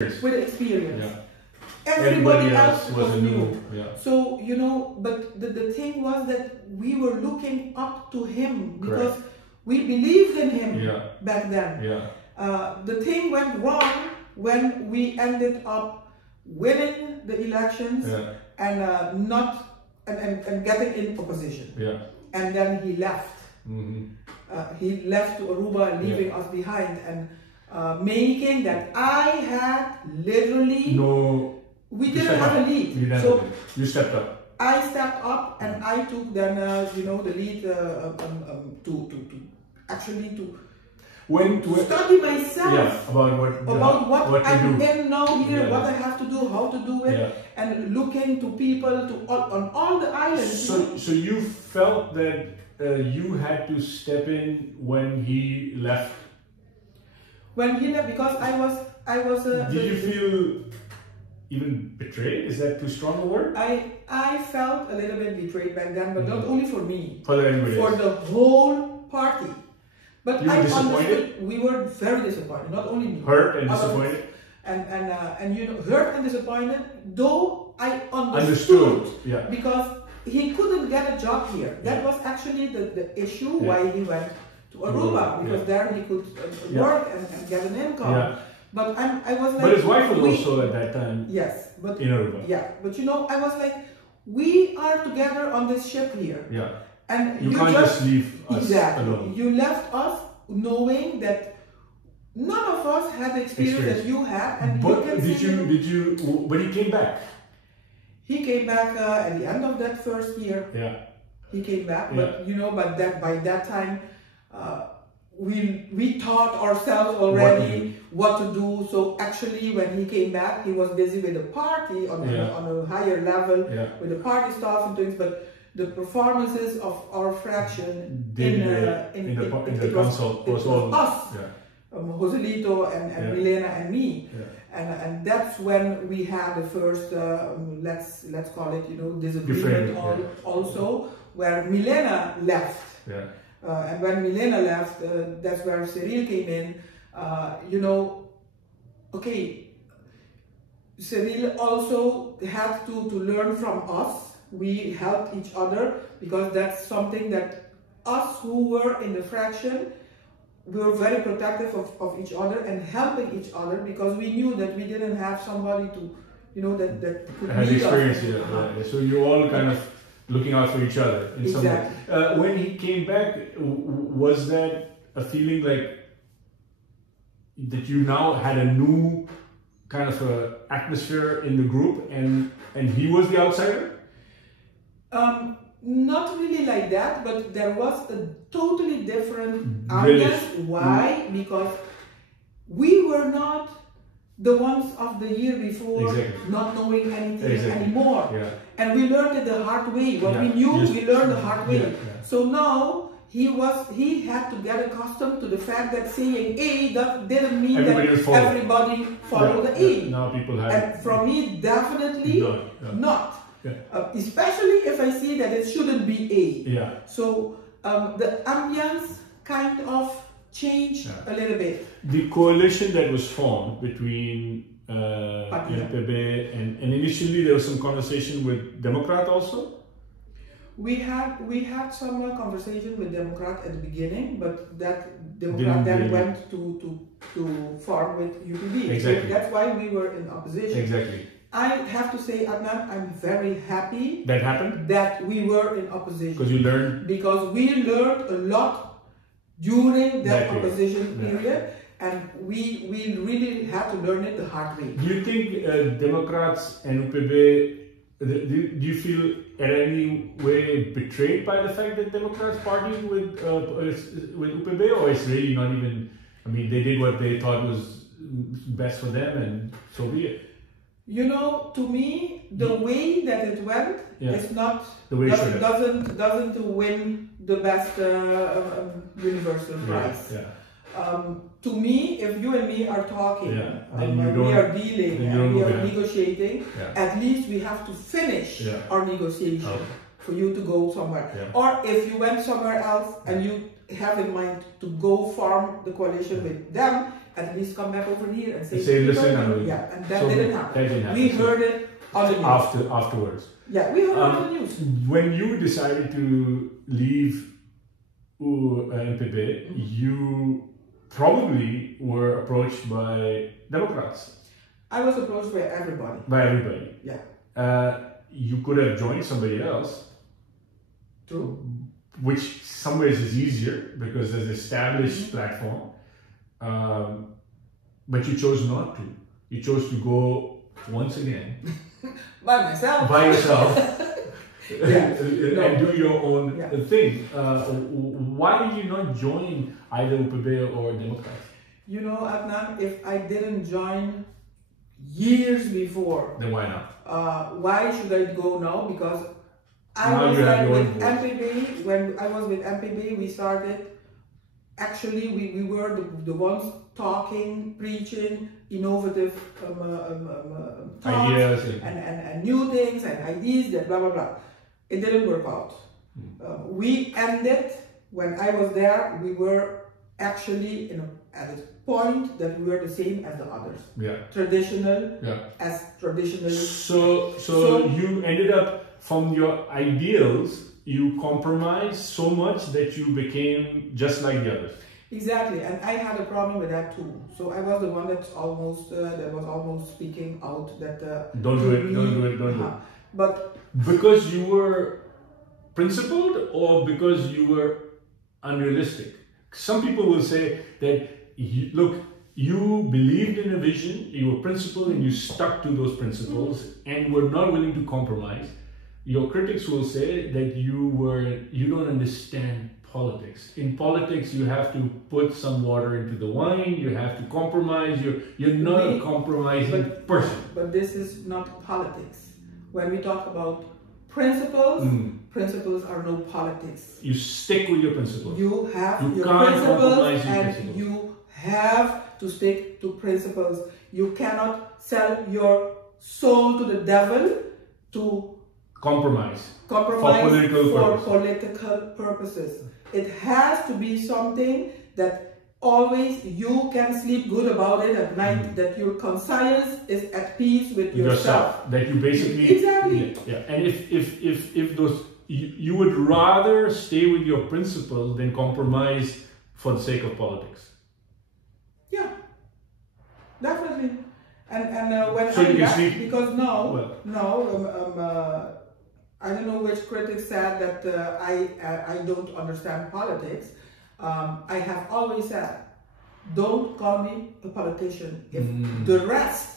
with experience. Yeah. Everybody else was new. Yeah. So, you know, but the thing was that we were looking up to him because we believed in him back then. Yeah. The thing went wrong when we ended up winning the elections and and getting in opposition. Yeah. And then he left. He left to Aruba, leaving us behind, and making that I had literally we didn't have a lead. So you stepped up. I stepped up and I took then you know, the lead to study myself about what I'm in now here, what I Yeah. have to do, how to do it, and looking to people on all the islands. So you felt that you had to step in when he left. When he left, because I was. Did you feel even betrayed? Is that too strong a word? I felt a little bit betrayed back then, but not only for me, for the whole party. But you were disappointed? Understood, we were very disappointed, not only me. Hurt and disappointed? And you know, hurt and disappointed, though I understood. Because he couldn't get a job here. That was actually the issue why he went to Aruba, because there he could work and get an income. But I was like... But his wife was also at that time in Aruba. Yeah, but you know, I was like, we are together on this ship here. Yeah. And you can't just leave us alone. You left us knowing that none of us had the experience that you had. And but when he came back? He came back at the end of that first year. Yeah. He came back, but you know, by that time, we taught ourselves already what to do. So actually, when he came back, he was busy with the party on a higher level, with the party stuff and things. But the performances of our fraction in the council was us, Joselito and Milena and me, and that's when we had the first let's call it, you know, disagreement also, where Milena left. And when Milena left, that's where Cyril came in. You know, okay, Cyril also had to learn from us. We helped each other, because that's something that us who were in the fraction, we were very protective of each other and helping each other, because we knew that we didn't have somebody to, you know, that could had lead experience. us. So you all kind of looking out for each other in some way. When he came back, was that a feeling like that you now had a new kind of atmosphere in the group, and he was the outsider? Not really like that, but there was a totally different ambience. Why? Because we were not the ones of the year before, not knowing anything anymore. And we learned it the hard way. What we knew, we learned the hard way. So now he had to get accustomed to the fact that saying A didn't mean everybody followed the A. Now people have. And for me, definitely not. Especially if I see that it shouldn't be A. So the ambience kind of changed a little bit. The coalition that was formed between MPB and initially there was some conversation with Democrat also? We had some conversation with Democrat at the beginning, but that Democrat then went to form with UPB. So that's why we were in opposition. I have to say, Adnan, I'm very happy that happened, that we were in opposition. Because you learned? Because we learned a lot during that opposition period, and we really had to learn it the hard way. Do you think Democrats and UPB, do you feel in any way betrayed by the fact that Democrats partied with UPB, or it's really not even, I mean, they did what they thought was best for them and so be it? You know, to me, the way that it went is not the way doesn't win the best universal prize. To me, if you and me are talking, we are dealing and we are negotiating, at least we have to finish our negotiation for you to go somewhere. Or if you went somewhere else and you have in mind to go form the coalition with them, at least come back over here and say, listen, yeah, and that didn't happen. We heard it on the news. Afterwards. Yeah, we heard it on the news. When you decided to leave MPB, you probably were approached by Democrats. I was approached by everybody. By everybody. Yeah. You could have joined somebody else. True. Which some ways is easier because there's an established platform. But you chose not to. You chose to go once again. By myself. By yourself. Yeah. And do your own thing. Why did you not join either UPB or Democrats? You know, Adnan, if I didn't join years before, then why not? Why should I go now? Because I was like with MPB, when I was with MPB, we started, actually we were the ones talking, preaching, innovative ideas and new things and ideas, that blah blah blah. It didn't work out. We ended, when I was there, we were actually at a point that we were the same as the others. Yeah. Traditional as traditional. So you ended up, from your ideals, you compromised so much that you became just like the others. Exactly, and I had a problem with that too. So I was the one that was almost speaking out that don't do it. But because you were principled, or because you were unrealistic? Some people will say that you believed in a vision, you were principled, and you stuck to those principles and were not willing to compromise. Your critics will say that you don't understand politics. In politics, you have to put some water into the wine, you have to compromise, you're not a compromising person. But this is not politics. When we talk about principles, principles are no politics. You stick with your principles. You have your can't principles, your and principles. you have to stick to principles. You cannot sell your soul to the devil to compromise for political purposes. It has to be something that always you can sleep good about it at night, that your conscience is at peace with yourself. That you basically... Exactly. Yeah. And if those... You would rather stay with your principles than compromise for the sake of politics. Yeah, definitely. And when so I you left, sleep, because I don't know which critic said that I don't understand politics. I have always said, don't call me a politician. If the rest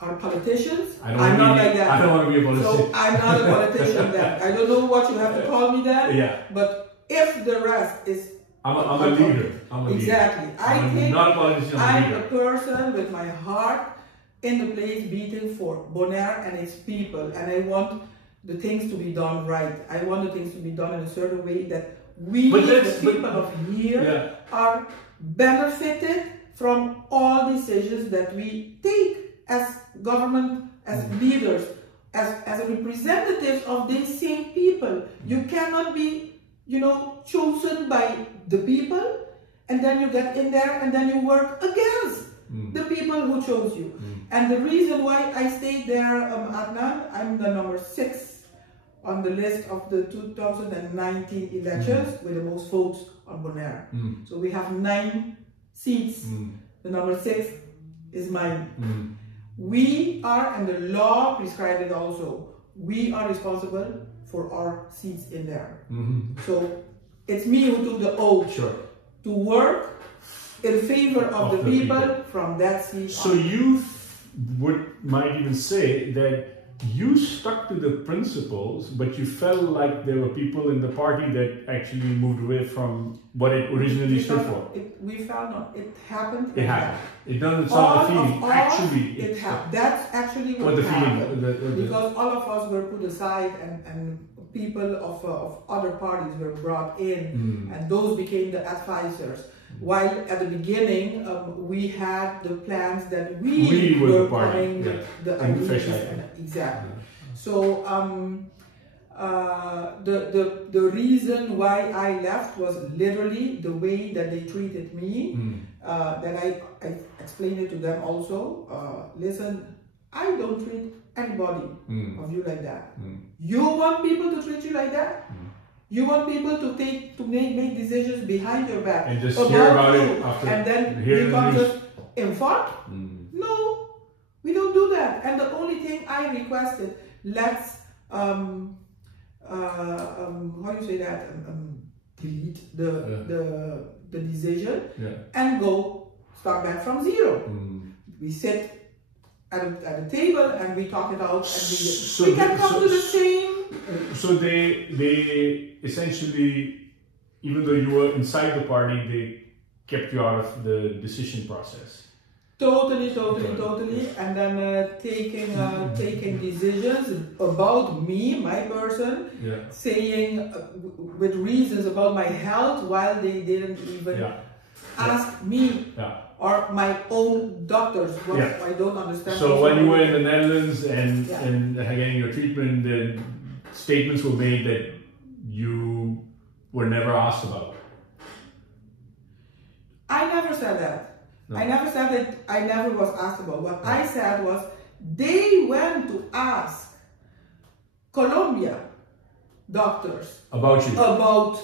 are politicians, I'm not like that. I don't want to be a politician. So I'm not a politician then. I don't know what you have to call me then. Yeah. But if the rest is... I'm a leader. Exactly. I think not a politician, I'm a person with my heart in the place beating for Bonaire and its people. And I want the things to be done right. I want the things to be done in a certain way that we, the people of here, are benefited from all decisions that we take as government, as leaders, as representatives of these same people. You cannot be, chosen by the people, and then you get in there and then you work against the people who chose you. And the reason why I stayed there, Adnan, I'm the number 6 on the list of the 2019 elections with the most votes on Bonaire. So we have 9 seats. The number 6 is mine. We are, and the law prescribed it also, we are responsible for our seats in there. So it's me who took the oath to work in favor of the people from that seat. So you might even say that you stuck to the principles, but you felt like there were people in the party that actually moved away from what it originally stood for. We found out it happened. It happened. It doesn't sound the feeling. Actually, it happened. That's actually what the happened. feeling. Because all of us were put aside, and people of other parties were brought in, and those became the advisors. While at the beginning, we had the plans that we were coming with the ideas. Exactly. So the reason why I left was literally the way that they treated me, then I explained it to them also. Listen, I don't treat anybody of you like that. You want people to treat you like that? You want people to make decisions behind your back and just hear about you, it after, and then you come just inform? No, we don't do that. And the only thing I requested, let's how you say that, delete the decision and go start back from zero. We sit at a table and we talk it out, and we can come to the same. So they essentially, even though you were inside the party, they kept you out of the decision process. Totally. And then taking decisions about me, my person, saying with reasons about my health, while they didn't even ask me or my own doctors. What I don't understand. So when you were in the Netherlands and getting your treatment, then statements were made that you were never asked about. I never said that. No. I never said that I never was asked about. What I said was they went to ask Colombia doctors about you, about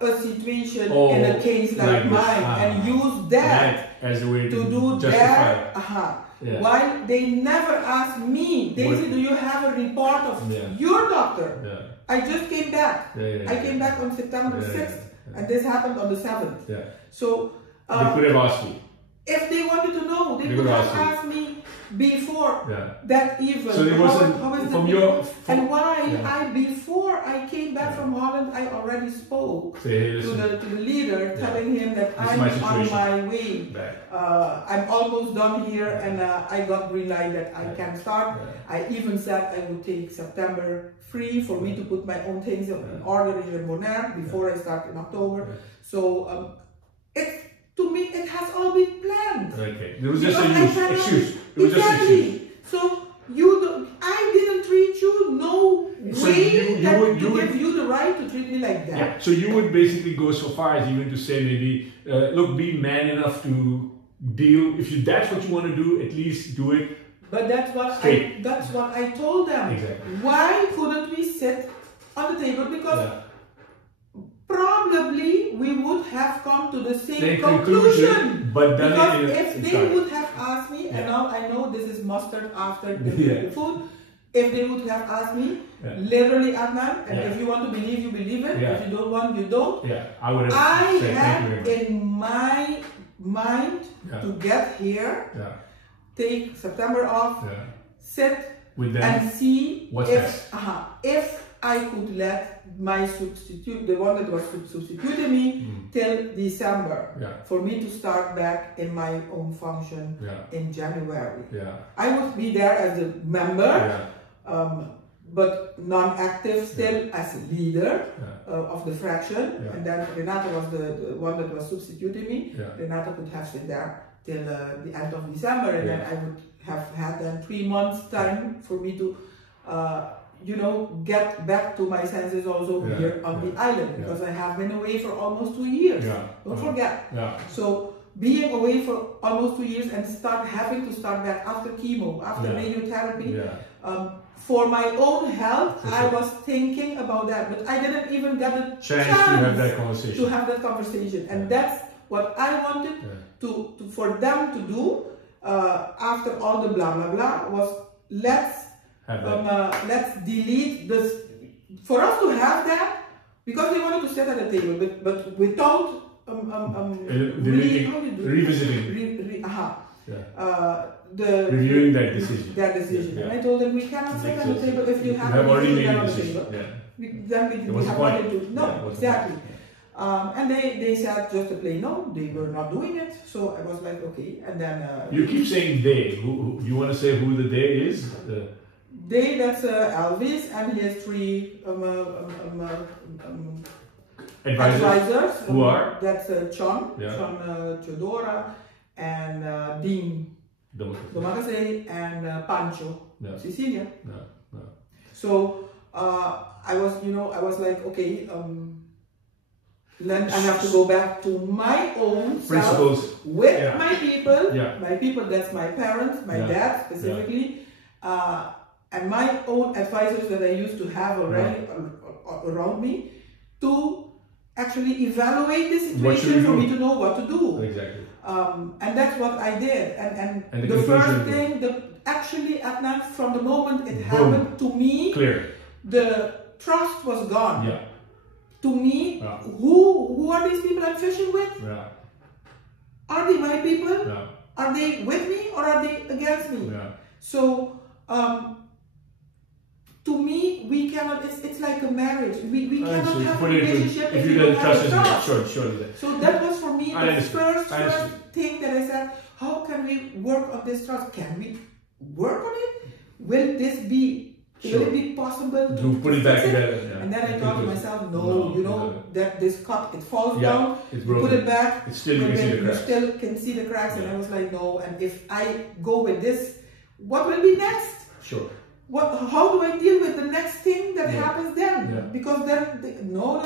a situation in a case like mine, and use that as a way to do justify. Why they never asked me? They said, do you have a report of your doctor? I just came back. I came back on September 6th, and this happened on the 7th. So they could have asked you. If they wanted to know, they could have asked me before that even. So it wasn't how is from and why before I came back from Holland, I already spoke to the leader, telling him that I'm on my way. I'm almost done here, and I got green light that I can start. I even said I would take September free for me to put my own things in order in Bonaire before I start in October. So to me, it has all been planned. Okay, it was just a excuse. It was just an excuse. So I didn't treat you. No way that would give you the right to treat me like that. Yeah. So you would basically go so far as even to say maybe, look, be man enough to deal. If that's what you want to do, at least do it. But that's what I told them. Exactly. Why couldn't we sit on the table? Because probably we would have come to the same conclusion. But then because if they would have asked me, and now I know this is mustard after the food, if they would have asked me, literally, Adnan, and if you want to believe, you believe it. If you don't want, you don't. I would have said, had in my mind to get here, take September off, sit with them and see if I could let my substitute, the one that was substituting me, till December, for me to start back in my own function in January. I would be there as a member, but non-active still as a leader of the fraction. And then Renata was the one that was substituting me. Renata could have sit there till the end of December, and then I would have had then 3 months time for me to get back to my senses also here on the island, because I have been away for almost 2 years. Don't forget. So being away for almost 2 years and having to start back after chemo, after radiotherapy, for my own health, I was thinking about that, but I didn't even get the chance to have that conversation. And that's what I wanted for them to do after all the blah blah blah was let's delete this, for us to have that, because they wanted to sit at the table, but without revisiting, reviewing that decision. And I told them, we cannot sit at the table if you have already made a decision on the table. Then we have nothing to no, exactly. And they said just to play no, they were not doing it. So I was like, okay. And then you keep saying they. Who you want to say who the they is? They, that's Elvis, and he has 3 advisors. Who are? That's John Chodora, and Dean Domagase, and Pancho Sicilia. So I was like, okay. Then I have to go back to my own principles self with my people, that's my parents, my dad specifically, and my own advisors that I used to have already around me to actually evaluate the situation for me to know what to do. Exactly. And that's what I did. And the first thing, actually, Adnan, from the moment it happened to me, the trust was gone. Yeah. To me, who are these people I'm fishing with? Yeah. Are they my people? Yeah. Are they with me or are they against me? Yeah. So, to me, we cannot, it's like a marriage. We cannot have a relationship if you don't have trust. Sure. So that was for me the first thing that I said, how can we work on this trust? Can we work on it? Will it be possible to put it back together? Yeah. And then I thought to myself, no, that this cup, it falls down, it's you put it back, it's still, you still can see the cracks. And I was like, no, and if I go with this, what will be next? Sure. How do I deal with the next thing that happens then? Because then, no.